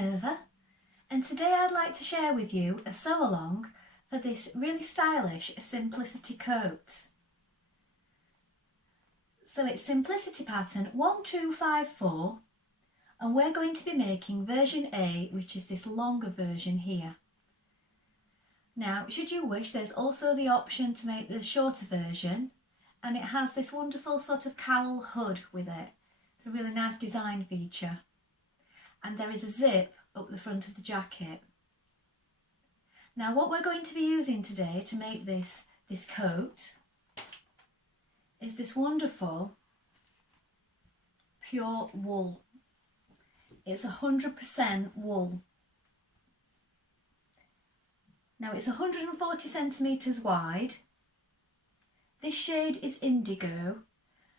Minerva, and today I'd like to share with you a sew along for this really stylish Simplicity coat. So it's Simplicity pattern 1254, and we're going to be making version A, which is this longer version here. Now, should you wish, there's also the option to make the shorter version, and it has this wonderful sort of cowl hood with it. It's a really nice design feature. And there is a zip up the front of the jacket. Now, what we're going to be using today to make this coat is this wonderful pure wool. It's 100% wool. Now, it's 140 centimetres wide. This shade is indigo,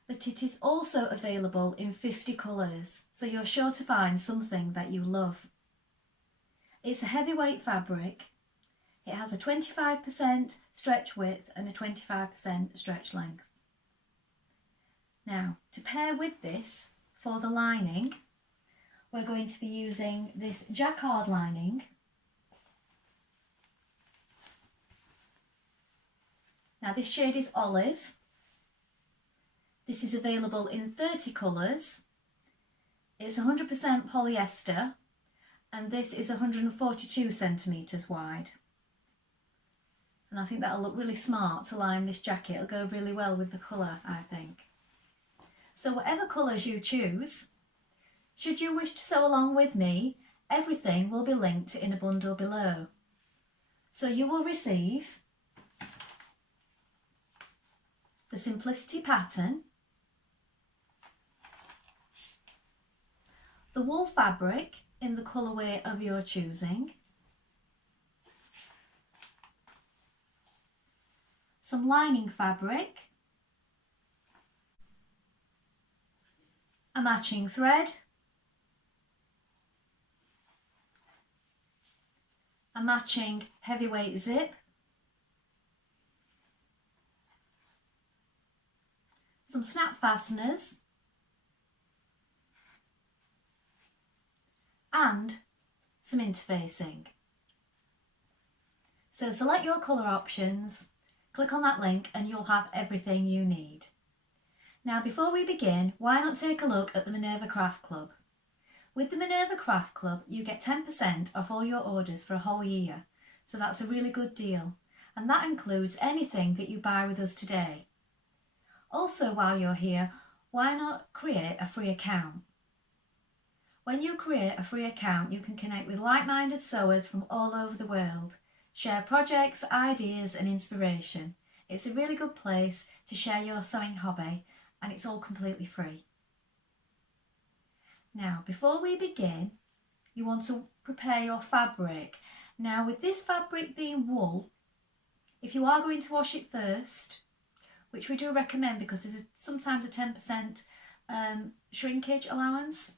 but it is also available in 50 colours, so you're sure to find something that you love. It's a heavyweight fabric. It has a 25% stretch width and a 25% stretch length. Now, to pair with this, for the lining, we're going to be using this Jacquard lining. Now, this shade is olive. This is available in 30 colours. It's 100% polyester, and this is 142 centimetres wide. And I think that'll look really smart to line this jacket. It'll go really well with the colour, I think. So whatever colours you choose, should you wish to sew along with me, everything will be linked in a bundle below. So you will receive the Simplicity pattern, the wool fabric in the colourway of your choosing, some lining fabric, a matching thread, a matching heavyweight zip, some snap fasteners, and some interfacing. So select your colour options, click on that link and you'll have everything you need. Now, before we begin, why not take a look at the Minerva Craft Club? With the Minerva Craft Club, you get 10% off all your orders for a whole year, so that's a really good deal, and that includes anything that you buy with us today. Also, while you're here, why not create a free account? When you create a free account, you can connect with like-minded sewers from all over the world, share projects, ideas and inspiration. It's a really good place to share your sewing hobby, and it's all completely free. Now, before we begin, you want to prepare your fabric. Now, with this fabric being wool, if you are going to wash it first, which we do recommend because there's sometimes a 10% shrinkage allowance,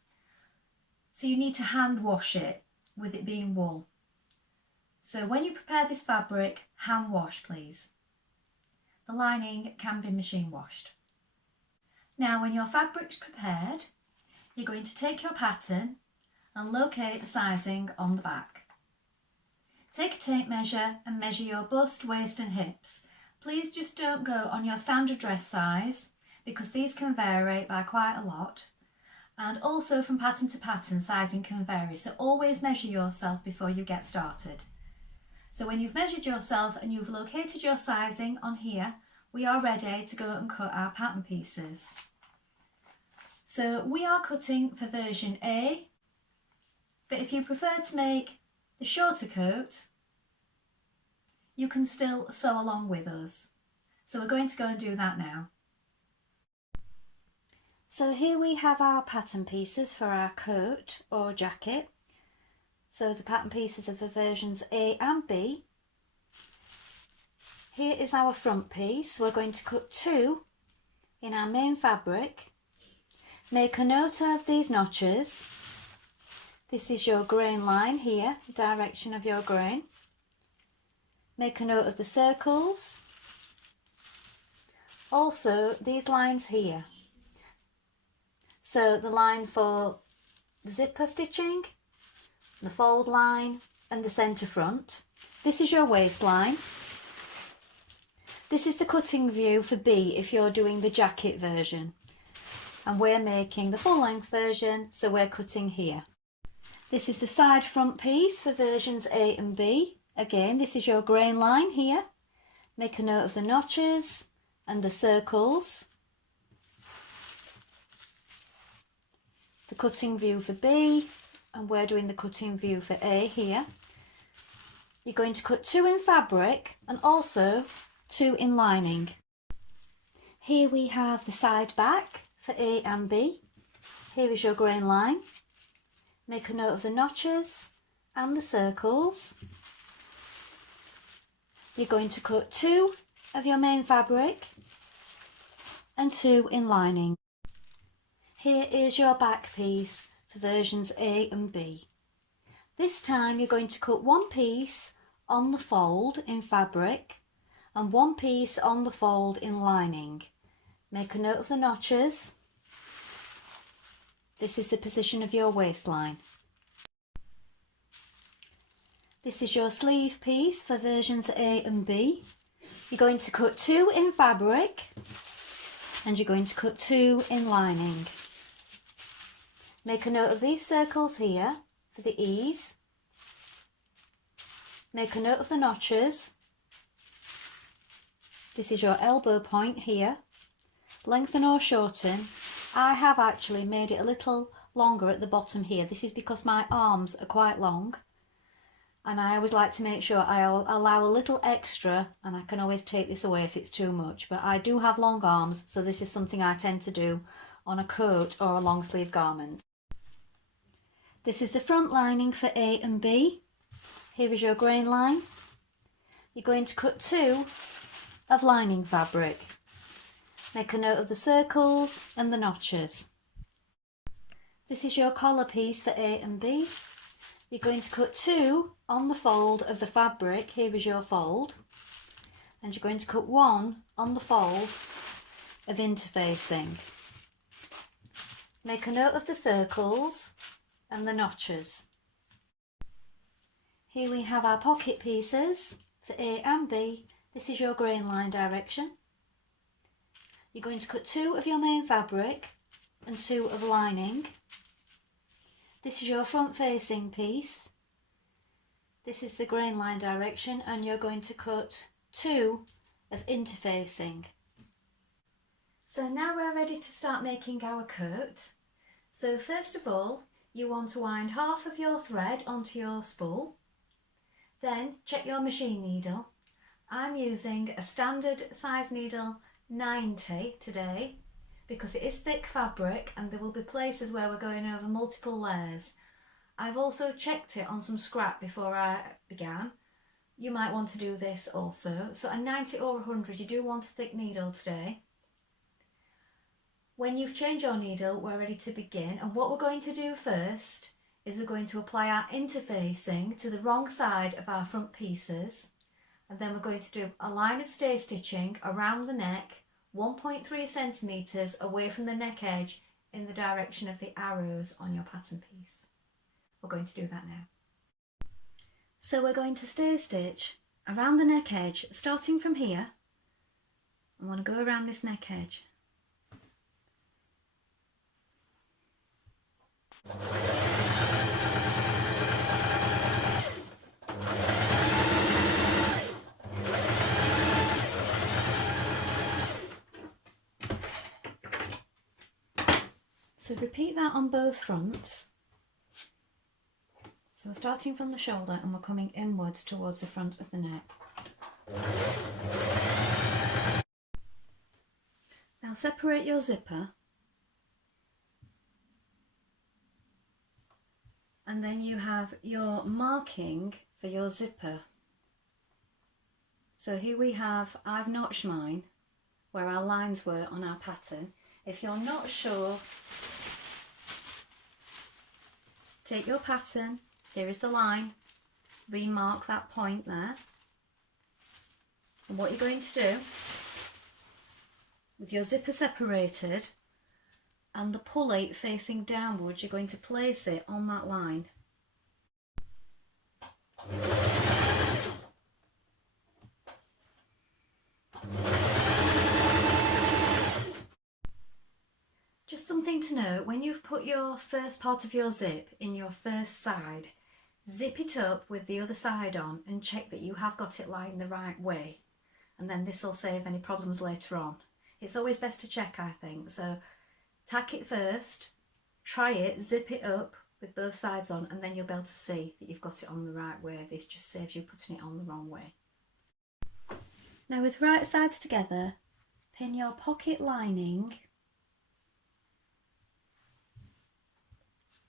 so you need to hand wash it with it being wool. So when you prepare this fabric, hand wash please. The lining can be machine washed. Now, when your fabric's prepared, you're going to take your pattern and locate the sizing on the back. Take a tape measure and measure your bust, waist and hips. Please just don't go on your standard dress size because these can vary by quite a lot. And also from pattern to pattern, sizing can vary, so always measure yourself before you get started. So when you've measured yourself and you've located your sizing on here, we are ready to go and cut our pattern pieces. So we are cutting for version A, but if you prefer to make the shorter coat, you can still sew along with us. So we're going to go and do that now. So here we have our pattern pieces for our coat or jacket. So the pattern pieces are for versions A and B. Here is our front piece. We're going to cut 2 in our main fabric. Make a note of these notches. This is your grain line here, the direction of your grain. Make a note of the circles. Also, these lines here. So the line for the zipper stitching, the fold line and the centre front. This is your waistline. This is the cutting view for B if you're doing the jacket version. And we're making the full length version, so we're cutting here. This is the side front piece for versions A and B. Again, this is your grain line here. Make a note of the notches and the circles. The cutting view for B, and we're doing the cutting view for A here. You're going to cut 2 in fabric and also 2 in lining. Here we have the side back for A and B. Here is your grain line. Make a note of the notches and the circles. You're going to cut 2 of your main fabric and 2 in lining. Here is your back piece for versions A and B. This time you're going to cut 1 piece on the fold in fabric and 1 piece on the fold in lining. Make a note of the notches. This is the position of your waistline. This is your sleeve piece for versions A and B. You're going to cut 2 in fabric and you're going to cut 2 in lining. Make a note of these circles here for the ease. Make a note of the notches. This is your elbow point here. Lengthen or shorten. I have actually made it a little longer at the bottom here. This is because my arms are quite long and I always like to make sure I allow a little extra, and I can always take this away if it's too much, but I do have long arms, so this is something I tend to do on a coat or a long sleeve garment. This is the front lining for A and B. Here is your grain line. You're going to cut 2 of lining fabric. Make a note of the circles and the notches. This is your collar piece for A and B. You're going to cut 2 on the fold of the fabric. Here is your fold. And you're going to cut 1 on the fold of interfacing. Make a note of the circles and the notches. Here we have our pocket pieces for A and B. This is your grain line direction. You're going to cut 2 of your main fabric and 2 of lining. This is your front facing piece. This is the grain line direction, and you're going to cut 2 of interfacing. So now we're ready to start making our coat. So first of all, you want to wind half of your thread onto your spool. Then check your machine needle. I'm using a standard size needle 90 today because it is thick fabric and there will be places where we're going over multiple layers. I've also checked it on some scrap before I began. You might want to do this also. So a 90 or 100, you do want a thick needle today. When you've changed your needle, we're ready to begin, and what we're going to do first is we're going to apply our interfacing to the wrong side of our front pieces, and then we're going to do a line of stay stitching around the neck 1.3 centimetres away from the neck edge in the direction of the arrows on your pattern piece. We're going to do that now. So we're going to stay stitch around the neck edge, starting from here. I want to go around this neck edge. So repeat that on both fronts. So we're starting from the shoulder and we're coming inwards towards the front of the neck. Now separate your zipper, and then you have your marking for your zipper. So here we have, I've notched mine where our lines were on our pattern. If you're not sure, take your pattern, here is the line, remark that point there. And what you're going to do, with your zipper separated and the pulley facing downwards, you're going to place it on that line. Just something to note, when you've put your first part of your zip in your first side, zip it up with the other side on and check that you have got it lying the right way, and then this will save any problems later on. It's always best to check, I think. So tack it first, try it, zip it up with both sides on, and then you'll be able to see that you've got it on the right way. This just saves you putting it on the wrong way. Now with right sides together, pin your pocket lining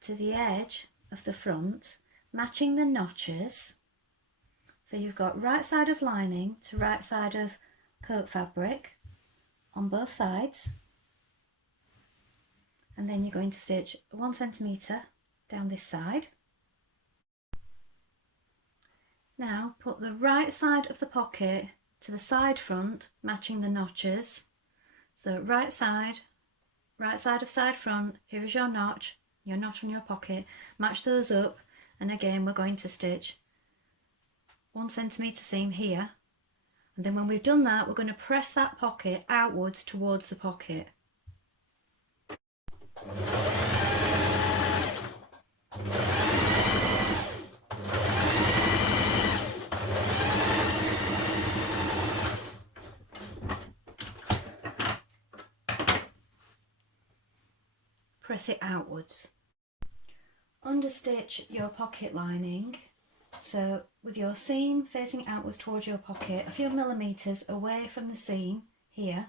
to the edge of the front, matching the notches. So you've got right side of lining to right side of coat fabric on both sides, and then you're going to stitch 1 centimetre down this side. Now put the right side of the pocket to the side front, matching the notches. So right side of side front, here is your notch on your pocket, match those up, and again we're going to stitch 1 centimetre seam here, and then when we've done that we're going to press that pocket outwards towards the pocket. Press it outwards. Understitch your pocket lining, so with your seam facing outwards towards your pocket, a few millimetres away from the seam here,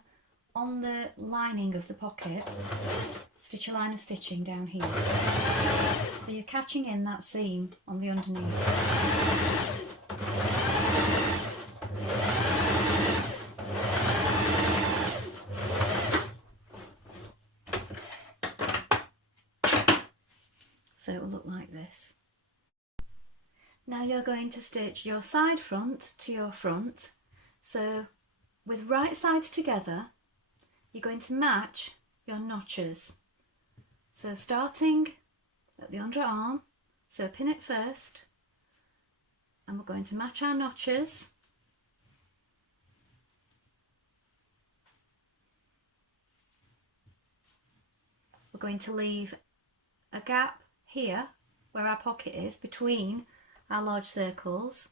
on the lining of the pocket, stitch a line of stitching down here. So you're catching in that seam on the underneath. So it will look like this. Now you're going to stitch your side front to your front. So with right sides together, you're going to match your notches. So starting at the underarm, so pin it first, and we're going to match our notches. We're going to leave a gap here where our pocket is between our large circles.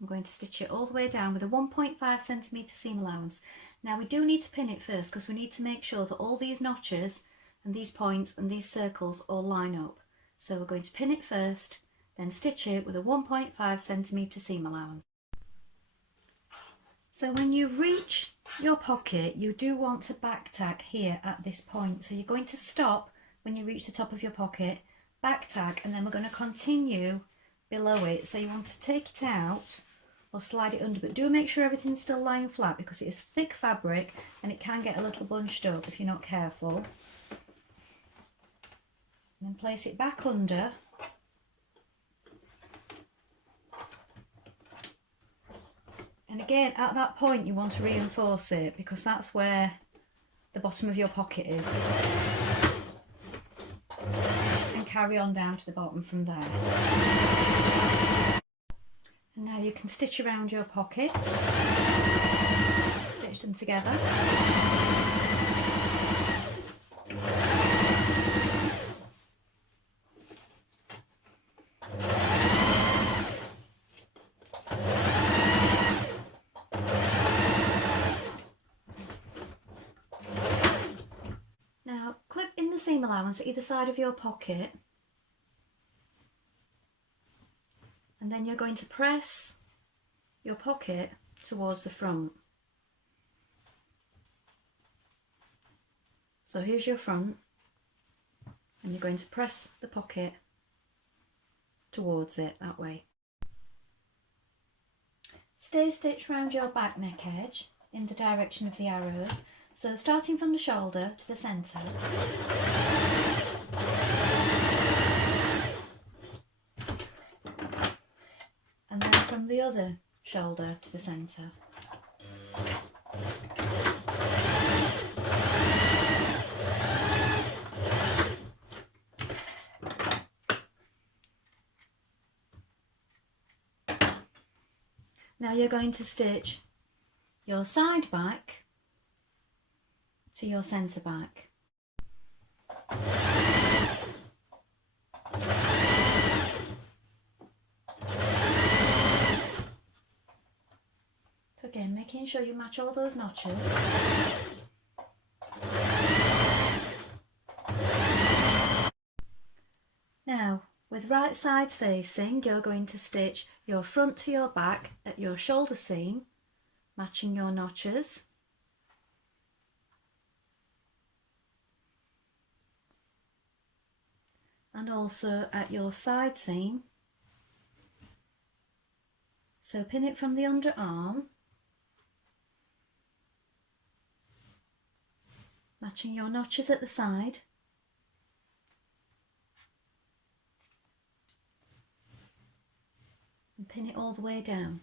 I'm going to stitch it all the way down with a 1.5 centimetre seam allowance. Now we do need to pin it first because we need to make sure that all these notches and these points and these circles all line up. So we're going to pin it first, then stitch it with a 1.5 centimetre seam allowance. So when you reach your pocket, you do want to back tack here at this point. So you're going to stop when you reach the top of your pocket, back tack, and then we're going to continue below it. So you want to take it out or slide it under, but do make sure everything's still lying flat because it is thick fabric and it can get a little bunched up if you're not careful. And then place it back under. And again, at that point you want to reinforce it because that's where the bottom of your pocket is. And carry on down to the bottom from there. And now you can stitch around your pockets, stitch them together. Now clip in the seam allowance at either side of your pocket. And then you're going to press your pocket towards the front. So here's your front, and you're going to press the pocket towards it that way. Stay stitched round your back neck edge in the direction of the arrows. So starting from the shoulder to the centre. And then from the other shoulder to the centre. Now you're going to stitch your side back to your centre back. So again, making sure you match all those notches. Now, with right sides facing, you're going to stitch your front to your back at your shoulder seam, matching your notches. And also at your side seam. So pin it from the underarm, matching your notches at the side. And pin it all the way down.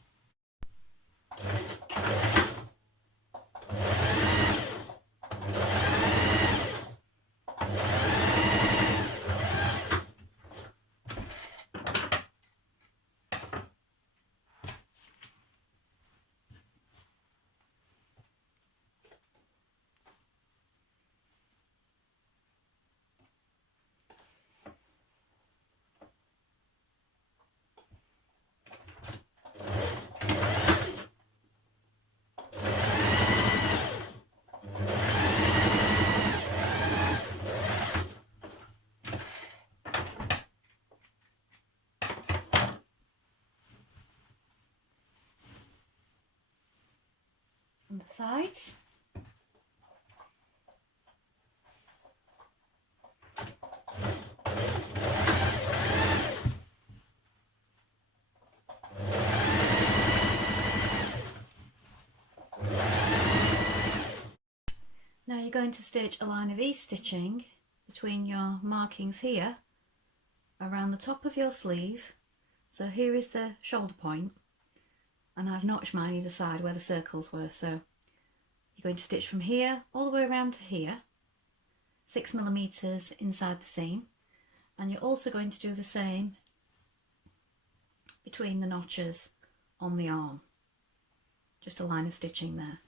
On the sides. Now you're going to stitch a line of ease stitching between your markings here around the top of your sleeve. So here is the shoulder point, and I've notched mine either side where the circles were. So you're going to stitch from here all the way around to here, 6mm inside the seam, and you're also going to do the same between the notches on the arm, just a line of stitching there.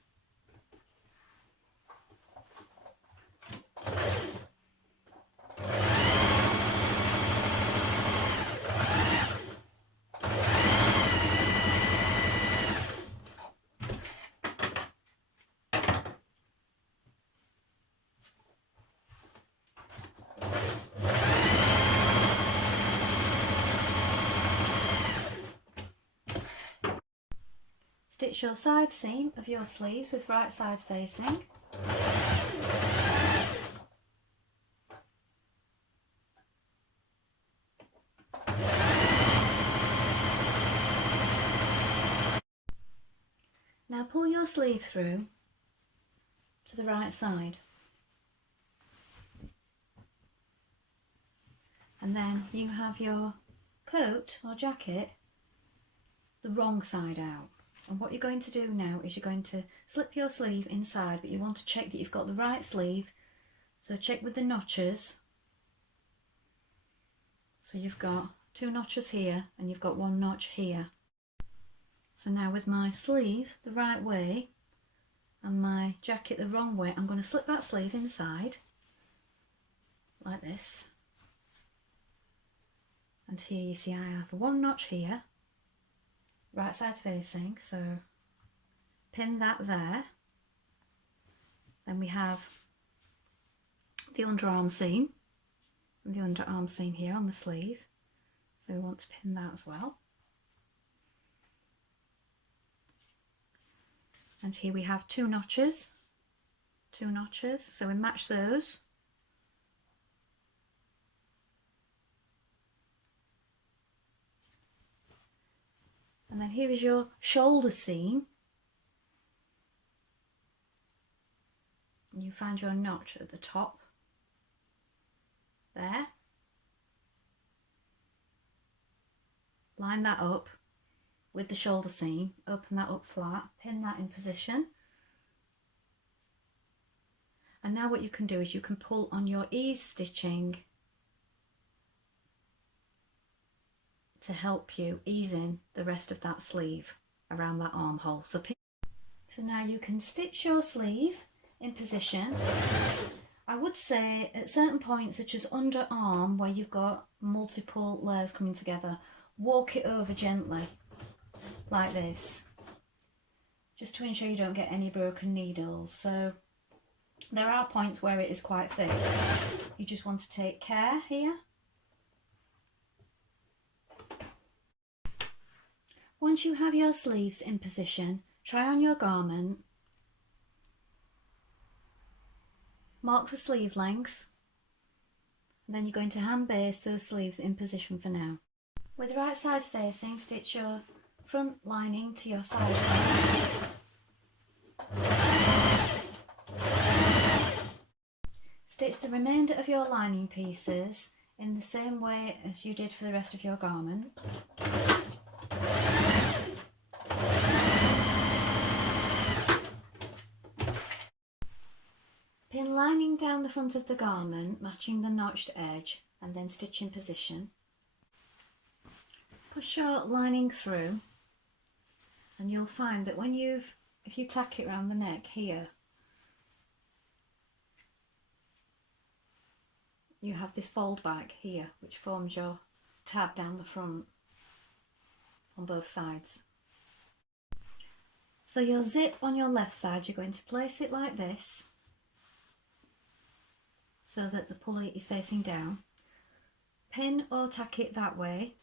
Stitch your side seam of your sleeves with right sides facing. Now pull your sleeve through to the right side. And then you have your coat or jacket the wrong side out. And what you're going to do now is you're going to slip your sleeve inside, but you want to check that you've got the right sleeve. So check with the notches. So you've got 2 notches here and you've got 1 notch here. So now with my sleeve the right way and my jacket the wrong way, I'm going to slip that sleeve inside like this. And here you see I have 1 notch here, right side facing, so pin that there. Then we have the underarm seam and the underarm seam here on the sleeve, so we want to pin that as well. And here we have 2 notches, so we match those. And then here is your shoulder seam. And you find your notch at the top there. Line that up with the shoulder seam, open that up flat, pin that in position. And now what you can do is you can pull on your ease stitching to help you ease in the rest of that sleeve. around that armhole. So now you can stitch your sleeve in position. I would say at certain points, such as underarm, where you've got multiple layers coming together, walk it over gently, like this, just to ensure you don't get any broken needles. So there are points where it is quite thick. You just want to take care here. Once you have your sleeves in position, try on your garment. Mark the sleeve length, and then you're going to hand baste those sleeves in position for now. With the right sides facing, stitch your front lining to your side. Stitch the remainder of your lining pieces in the same way as you did for the rest of your garment. Pin lining down the front of the garment, matching the notched edge, and then stitch in position. Push your lining through, and you'll find that if you tack it around the neck here, you have this fold back here, which forms your tab down the front on both sides. So your zip on your left side, you're going to place it like this, so that the pulley is facing down. Pin or tack it that way,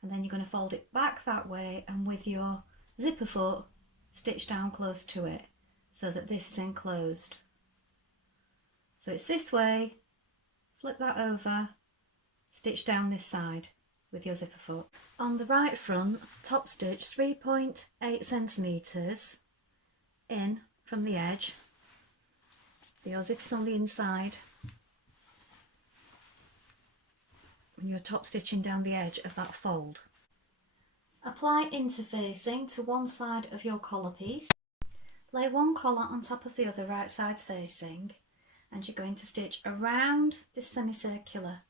and then you're going to fold it back that way, and with your zipper foot stitch down close to it so that this is enclosed. So it's this way, flip that over, stitch down this side with your zipper foot. On the right front, top stitch 3.8 centimetres in from the edge. So your zip is on the inside, and you're top stitching down the edge of that fold. Apply interfacing to one side of your collar piece. Lay one collar on top of the other, right sides facing, and you're going to stitch around this semicircular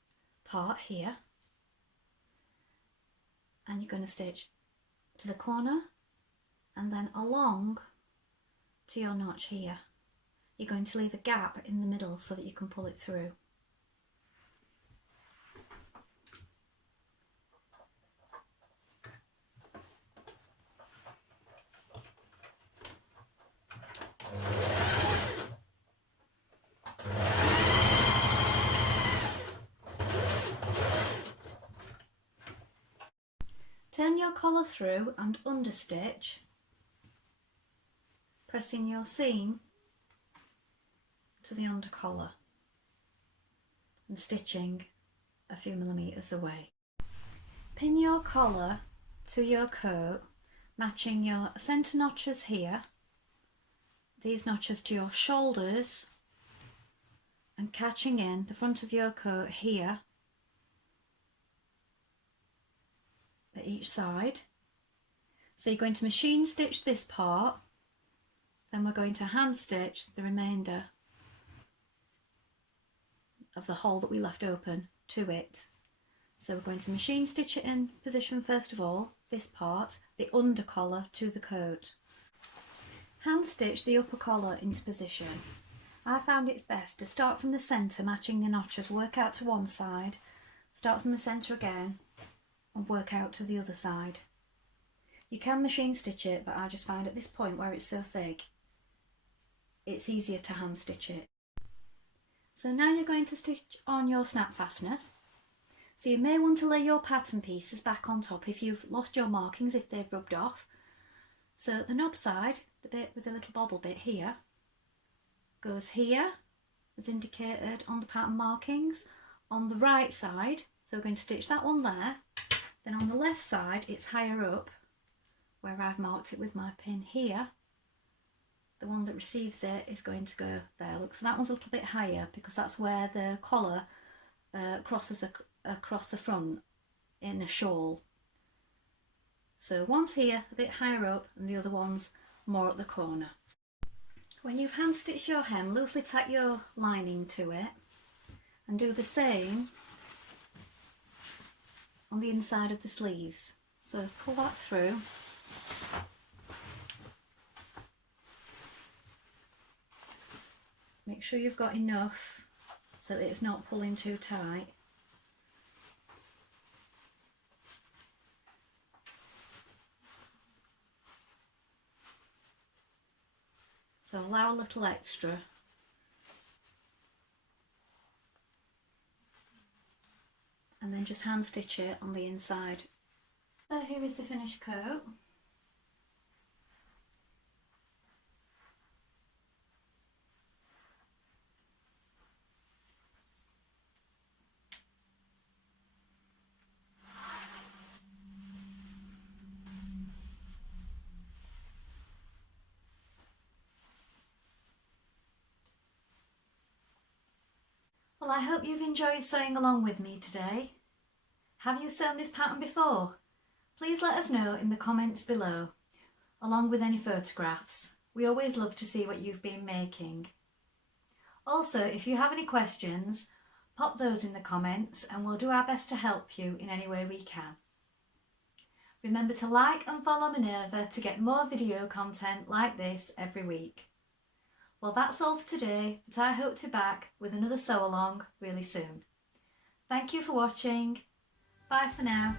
part here, and you're going to stitch to the corner and then along to your notch here. You're going to leave a gap in the middle so that you can pull it through. Turn your collar through and understitch, pressing your seam to the under collar and stitching a few millimetres away. Pin your collar to your coat, matching your centre notches here, these notches to your shoulders, and catching in the front of your coat here at each side. So you're going to machine stitch this part, then we're going to hand stitch the remainder of the hole that we left open to it. So we're going to machine stitch it in position first of all, this part, the under collar to the coat. Hand stitch the upper collar into position. I found it's best to start from the centre, matching the notches, work out to one side, start from the centre again and work out to the other side. You can machine stitch it, but I just find at this point where it's so thick, it's easier to hand stitch it. So now you're going to stitch on your snap fasteners. So you may want to lay your pattern pieces back on top if you've lost your markings, if they've rubbed off. So the knob side, the bit with the little bobble bit here, goes here as indicated on the pattern markings. On the right side, so we're going to stitch that one there. Then on the left side, it's higher up where I've marked it with my pin here. The one that receives it is going to go there. Look, so that one's a little bit higher because that's where the collar crosses across the front in a shawl. So one's here, a bit higher up, and the other one's more at the corner. When you've hand stitched your hem, loosely tack your lining to it and do the same on the inside of the sleeves. So pull that through Make sure you've got enough so that it's not pulling too tight. So allow a little extra. And then just hand stitch it on the inside. So here is the finished coat. Well, I hope you've enjoyed sewing along with me today. Have you sewn this pattern before? Please let us know in the comments below, along with any photographs. We always love to see what you've been making. Also, if you have any questions, pop those in the comments and we'll do our best to help you in any way we can. Remember to like and follow Minerva to get more video content like this every week. Well, that's all for today, but I hope to be back with another sew along really soon. Thank you for watching. Bye for now.